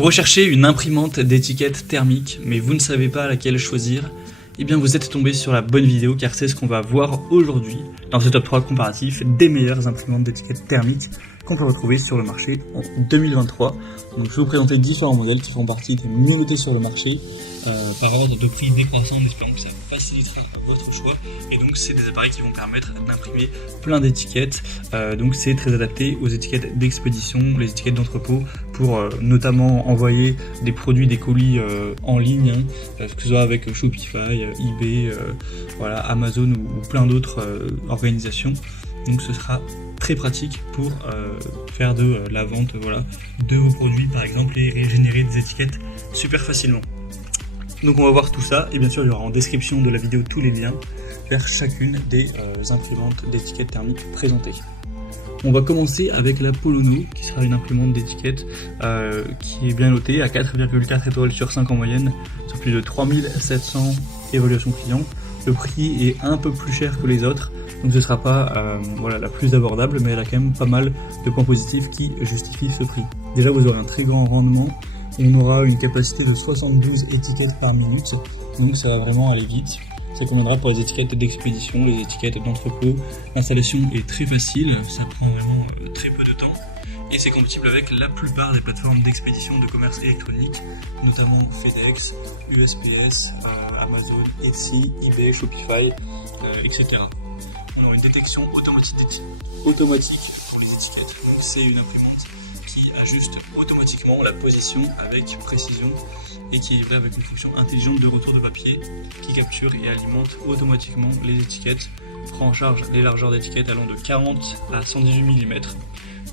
Vous recherchez une imprimante d'étiquette thermique, mais vous ne savez pas laquelle choisir? Eh bien vous êtes tombé sur la bonne vidéo car c'est ce qu'on va voir aujourd'hui dans ce top 3 comparatif des meilleures imprimantes d'étiquette thermique qu'on peut retrouver sur le marché en 2023. Donc je vais vous présenter différents modèles qui font partie des mieux notés sur le marché par ordre de prix décroissant en espérant que ça facilitera votre choix. Et donc c'est des appareils qui vont permettre d'imprimer plein d'étiquettes. Donc c'est très adapté aux étiquettes d'expédition, les étiquettes d'entrepôt pour notamment envoyer des produits, des colis en ligne, que ce soit avec Shopify, eBay, voilà, Amazon ou plein d'autres organisations. Donc ce sera très pratique pour faire de la vente de vos produits par exemple et régénérer des étiquettes super facilement. Donc on va voir tout ça et bien sûr il y aura en description de la vidéo tous les liens vers chacune des imprimantes d'étiquettes thermiques présentées. On va commencer avec la Polono qui sera une imprimante d'étiquette qui est bien notée à 4,4 étoiles sur 5 en moyenne sur plus de 3700 évaluations clients. Le prix est un peu plus cher que les autres, donc ce ne sera pas la plus abordable, mais elle a quand même pas mal de points positifs qui justifient ce prix. Déjà vous aurez un très grand rendement, on aura une capacité de 72 étiquettes par minute, donc ça va vraiment aller vite. Ça conviendra pour les étiquettes d'expédition, les étiquettes d'entrepôt. L'installation est très facile, ça prend vraiment très peu de temps. Et c'est compatible avec la plupart des plateformes d'expédition de commerce électronique, notamment FedEx, USPS, Amazon, Etsy, eBay, Shopify, etc. On aura une détection automatique pour les étiquettes. Donc c'est une imprimante qui ajuste automatiquement la position avec précision et qui est livrée avec une fonction intelligente de retour de papier qui capture et alimente automatiquement les étiquettes, prend en charge les largeurs d'étiquettes allant de 40 à 118 mm.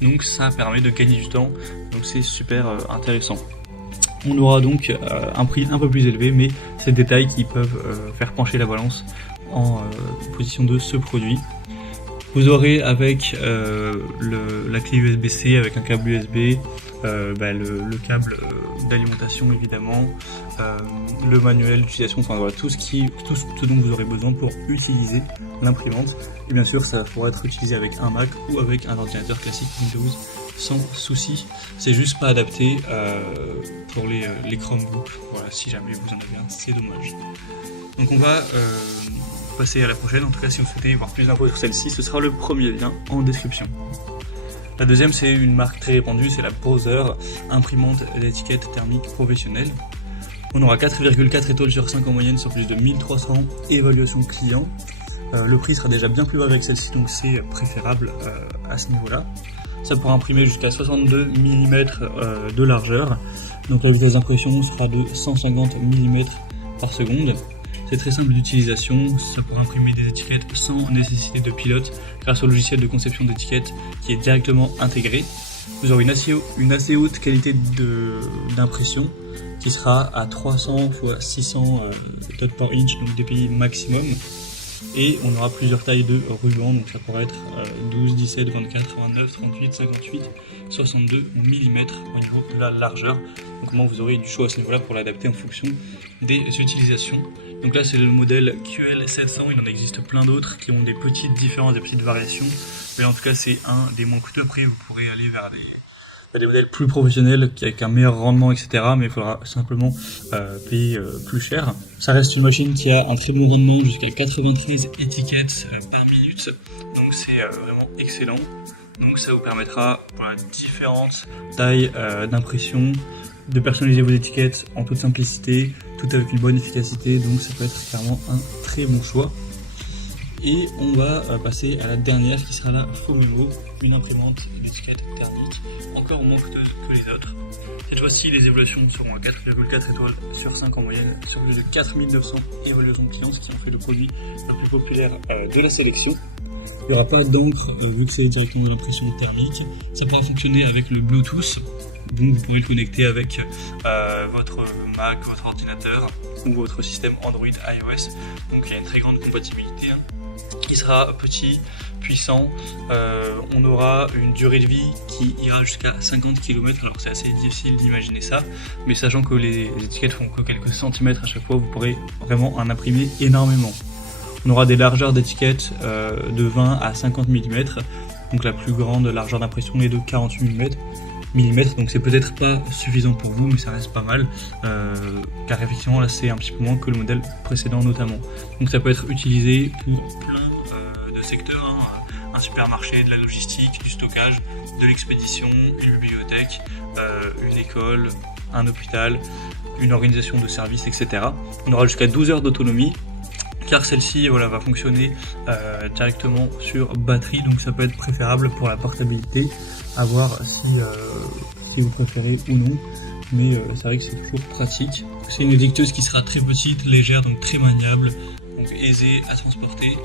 Donc ça permet de gagner du temps, donc c'est super intéressant. On aura donc un prix un peu plus élevé, mais c'est des détails qui peuvent faire pencher la balance en position de ce produit. Vous aurez avec la clé USB-C avec un câble USB, le câble d'alimentation évidemment, le manuel d'utilisation, enfin voilà, tout ce dont vous aurez besoin pour utiliser l'imprimante. Et bien sûr ça pourra être utilisé avec un Mac ou avec un ordinateur classique Windows sans souci. C'est juste pas adapté pour les Chromebooks, voilà, si jamais vous en avez un, c'est dommage. Donc on va passer à la prochaine. En tout cas si vous souhaitez voir plus d'infos sur celle-ci, ce sera le premier lien en description. La deuxième c'est une marque très répandue, c'est la Brother, imprimante d'étiquette thermique professionnelle. On aura 4,4 étoiles sur 5 en moyenne sur plus de 1300 évaluations clients. Le prix sera déjà bien plus bas avec celle-ci, donc c'est préférable à ce niveau-là. Ça pourra imprimer jusqu'à 62 mm de largeur, donc la vitesse d'impression sera de 150 mm par seconde. C'est très simple d'utilisation, ça pourra imprimer des étiquettes sans nécessité de pilote grâce au logiciel de conception d'étiquettes qui est directement intégré. Vous aurez une assez haute qualité d'impression qui sera à 300 x 600 dots par inch, donc dpi maximum. Et on aura plusieurs tailles de ruban, donc ça pourrait être 12, 17, 24, 29, 38, 58, 62 mm au niveau de la largeur. Donc comment vous aurez du choix à ce niveau-là pour l'adapter en fonction des utilisations. Donc là c'est le modèle QL700, il en existe plein d'autres qui ont des petites différences, des petites variations. Mais en tout cas c'est un des moins coûteux. Après vous pourrez aller vers des modèles plus professionnels avec un meilleur rendement, etc. Mais il faudra simplement payer plus cher. Ça reste une machine qui a un très bon rendement, jusqu'à 93 étiquettes par minute. Donc c'est vraiment excellent. Donc ça vous permettra pour différentes tailles d'impression, de personnaliser vos étiquettes en toute simplicité, tout avec une bonne efficacité. Donc ça peut être clairement un très bon choix. Et on va passer à la dernière qui sera la Fomemo, une imprimante d'étiquette thermique encore moins coûteuse que les autres. Cette fois-ci les évaluations seront à 4,4 étoiles sur 5 en moyenne sur plus de 4900 évaluations clients, ce qui en fait le produit le plus populaire de la sélection. Il n'y aura pas d'encre vu que c'est directement de l'impression thermique. Ça pourra fonctionner avec le Bluetooth, donc vous pourrez le connecter avec votre Mac, votre ordinateur ou votre système Android iOS. Donc il y a une très grande compatibilité qui sera petit, puissant. On aura une durée de vie qui ira jusqu'à 50 km, alors c'est assez difficile d'imaginer ça, mais sachant que les étiquettes font que quelques centimètres à chaque fois, vous pourrez vraiment en imprimer énormément. On aura des largeurs d'étiquettes de 20 à 50 mm, donc la plus grande largeur d'impression est de 48 mm, mm, donc c'est peut-être pas suffisant pour vous, mais ça reste pas mal, car effectivement là c'est un petit peu moins que le modèle précédent notamment. Donc ça peut être utilisé pour plein de secteurs, hein, un supermarché, de la logistique, du stockage, de l'expédition, une bibliothèque, une école, un hôpital, une organisation de services, etc. On aura jusqu'à 12 heures d'autonomie, car celle-ci voilà, va fonctionner directement sur batterie, donc ça peut être préférable pour la portabilité, à voir si vous préférez ou non, mais c'est vrai que c'est toujours pratique. C'est une éjecteuse qui sera très petite, légère, donc très maniable, donc aisée à transporter,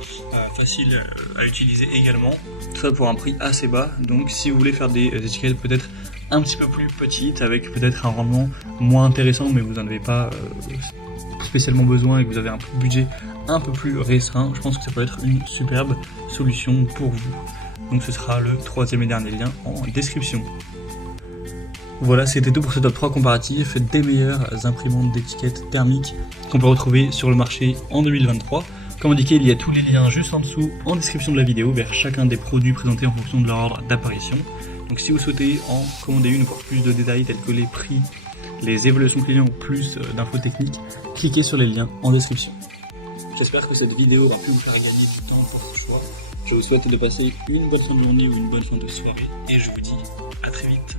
facile à utiliser également, tout ça pour un prix assez bas. Donc si vous voulez faire des étiquettes peut-être un petit peu plus petites, avec peut-être un rendement moins intéressant, mais vous n'en avez pas spécialement besoin et que vous avez un budget un peu plus restreint, je pense que ça peut être une superbe solution pour vous. Donc ce sera le troisième et dernier lien en description. Voilà, c'était tout pour ce top 3 comparatif des meilleures imprimantes d'étiquettes thermiques qu'on peut retrouver sur le marché en 2023. Comme indiqué, il y a tous les liens juste en dessous en description de la vidéo vers chacun des produits présentés en fonction de leur ordre d'apparition. Donc si vous souhaitez en commander une ou voir plus de détails tels que les prix, les évaluations clients ou plus d'infos techniques, cliquez sur les liens en description. J'espère que cette vidéo aura pu vous faire gagner du temps pour ce choix. Je vous souhaite de passer une bonne fin de journée ou une bonne fin de soirée et je vous dis à très vite.